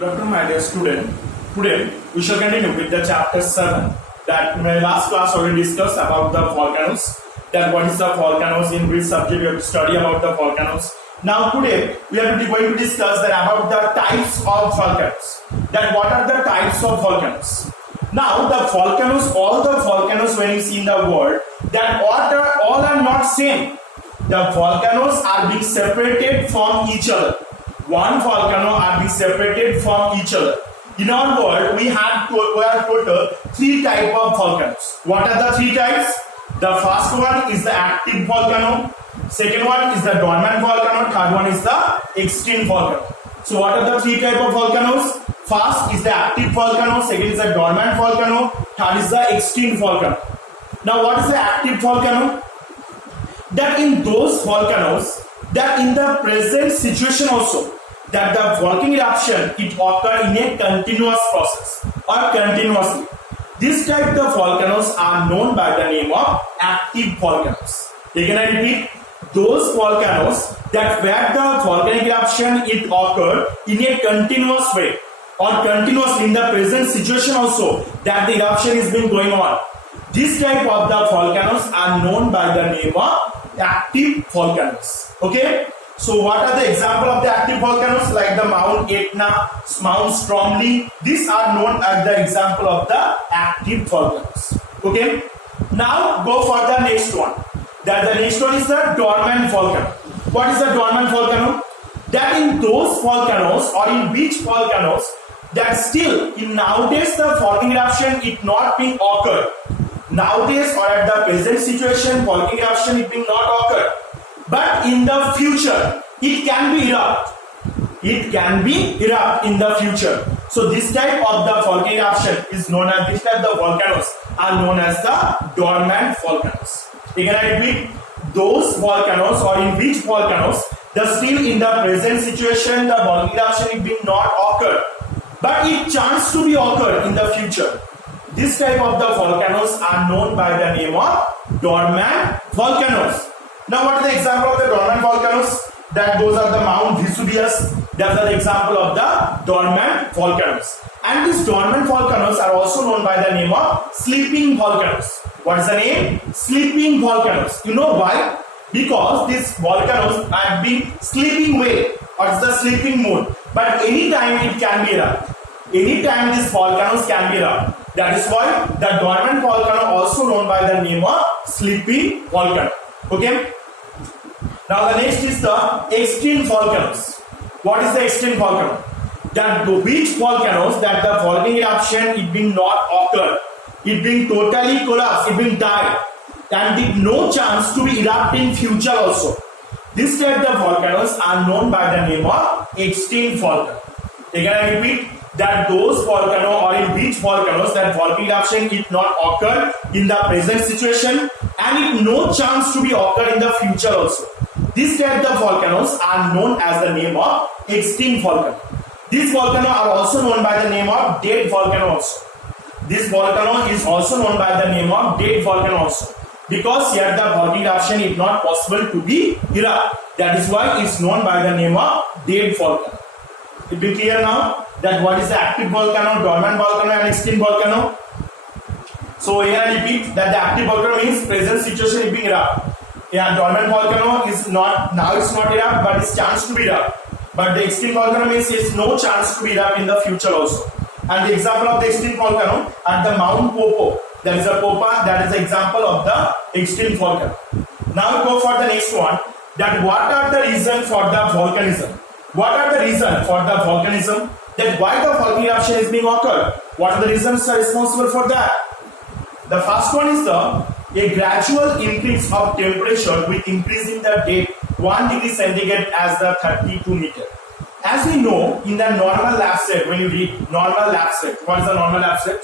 Good afternoon, my dear student. Today we shall continue with the chapter 7 that in my last class already discussed about the volcanoes. That what is the volcanoes, in which subject we have to study about the volcanoes. Now today we are going to discuss that about the types of volcanoes. That what are the types of volcanoes. Now the volcanoes, all the volcanoes when you see in the world, that all are not same. The volcanoes are being separated from each other. One volcano are being separated from each other. In our world, we are total three types of volcanoes. What are the three types? The first one is the active volcano. Second one is the dormant volcano. Third one is the extinct volcano. So what are the three types of volcanoes? First is the active volcano. Second is the dormant volcano. Third is the extinct volcano. Now what is the active volcano? That in those volcanoes, that in the present situation also, that the volcanic eruption it occur in a continuous process or continuously. This type of volcanoes are known by the name of active volcanoes. Again I repeat, those volcanoes that where the volcanic eruption it occurred in a continuous way or continuously in the present situation also, that the eruption is been going on. This type of the volcanoes are known by the name of active volcanoes. Okay, so what are the example of the active volcanoes? Like the Mount Etna, Mount Stromboli, these are known as the example of the active volcanoes. Okay, now go for the next one. That the next one is the dormant volcano. What is the dormant volcano? That in those volcanoes or in which volcanoes that still in nowadays the volcanic eruption it not being occurred. Nowadays or at the present situation, volcanic eruption it will not occur. But in the future, it can be erupt. It can be erupt in the future. So this type of the volcanic eruption is known as, this type of volcanoes are known as the dormant volcanoes. Again I repeat, those volcanoes or in which volcanoes, the still in the present situation, the volcanic eruption it will not occur. But it chance to be occur in the future. This type of the volcanoes are known by the name of dormant volcanoes. Now what is the example of the dormant volcanoes? That those are the Mount Vesuvius. That's the example of the dormant volcanoes. And these dormant volcanoes are also known by the name of sleeping volcanoes. What is the name? Sleeping volcanoes. You know why? Because these volcanoes are being sleeping way or it's the sleeping mode. But anytime it can be erupt. Anytime these volcanoes can be erupt. That is why the dormant volcano also known by the name of sleeping volcano. Okay. Now the next is the extinct volcanoes. What is the extinct volcano? That which volcanoes that the volcanic eruption it being not occur, it being totally collapsed, it being died, and did no chance to be erupt in future also. This type of volcanoes are known by the name of extinct volcano. Again I repeat, that those volcanoes or in which volcanoes that volcanic eruption it not occur in the present situation and it no chance to be occur in the future also. This type of volcanoes are known as the name of extinct volcano. These volcanoes are also known by the name of dead volcano also. This volcano is also known by the name of dead volcano also. Because here the volcanic eruption is not possible to be erupt. That is why it's known by the name of dead volcano. It be clear now that what is the active volcano, dormant volcano and extinct volcano. So here I repeat that the active volcano means present situation is being erupt. Yeah, dormant volcano is not, now it's not erupt but it's chance to be erupt. But the extinct volcano means it's no chance to be erupt in the future also. And the example of the extinct volcano at the Mount Popo. There is a Popa, that is the example of the extinct volcano. Now we go for the next one. That what are the reasons for the volcanism? What are the reasons for the volcanism? That why the volcanic eruption is being occurred? What are the reasons are responsible for that? The first one is a gradual increase of temperature with increasing the depth 1 degree centigrade as the 32 meter. As we know in the normal lab set, when you read normal lab set, what is the normal lab set?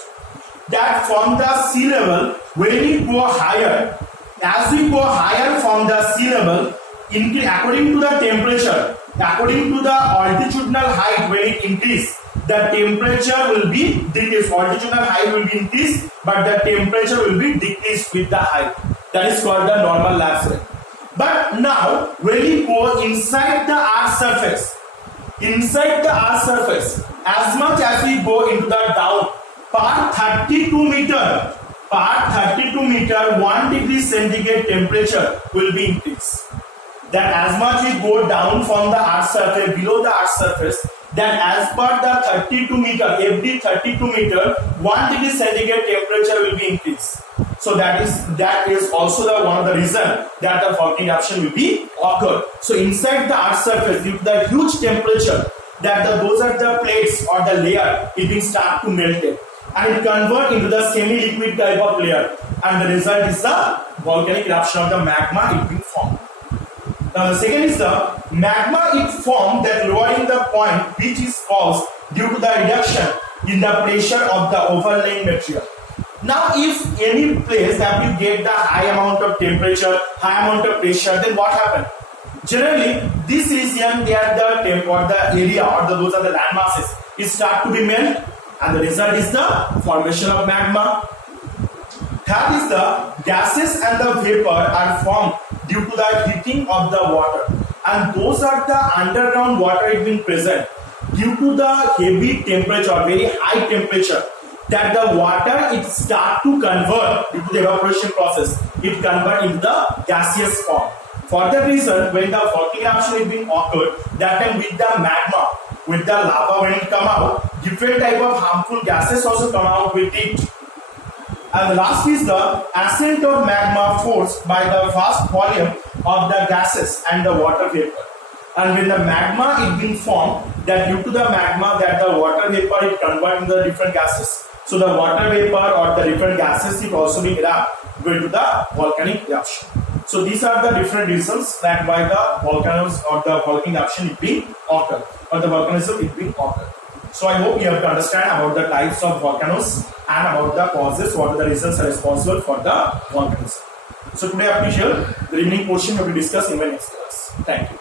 That from the sea level, when we go higher, as we go higher from the sea level, according to the temperature, according to the altitudinal height, when it increase, the temperature will be decreased. Altitudinal height will be increased, but the temperature will be decreased with the height. That is called the normal lab set. But now, when we go inside the Earth's surface, inside the Earth's surface, as much as we go into the down, part 32 meter, 1 degree centigrade temperature will be increased. That as much we go down from the earth surface, below the earth surface, then as per the 32 meter, every 32 meter, 1 degree centigrade temperature will be increased. So that is also the one of the reason that the volcanic eruption will be occurred. So inside the earth surface, due to the huge temperature, those are the plates or the layer, it will start to melt it, and it convert into the semi-liquid type of layer, and the result is the volcanic eruption of the magma it will form. Now the second is the magma it formed that lowering the point which is caused due to the reduction in the pressure of the overlying material. Now if any place that we get the high amount of temperature, high amount of pressure, then what happens? Generally this region where the temp or the area or those are the land masses is start to be melt, and the result is the formation of magma. Third is the gases and the vapor are formed due to the heating of the water, and those are the underground water it being present due to the heavy temperature, very high temperature, that the water it start to convert due to the evaporation process, it convert into the gaseous form. For that reason, when the volcanic eruption is being occurred, that time with the magma, with the lava when it come out, different type of harmful gases also come out with it. And the last is the ascent of magma forced by the vast volume of the gases and the water vapor. And when the magma is being formed, that due to the magma that the water vapor it convert into the different gases. So the water vapor or the different gases it also being erupt due to the volcanic eruption. So these are the different reasons that why the volcanoes or the volcanic eruption is being occurred, or the volcanism is being occurred. So I hope you have to understand about the types of volcanoes and about the causes, what are the reasons are responsible for the volcanism. So today I will share the remaining portion we will discuss in my next class. Thank you.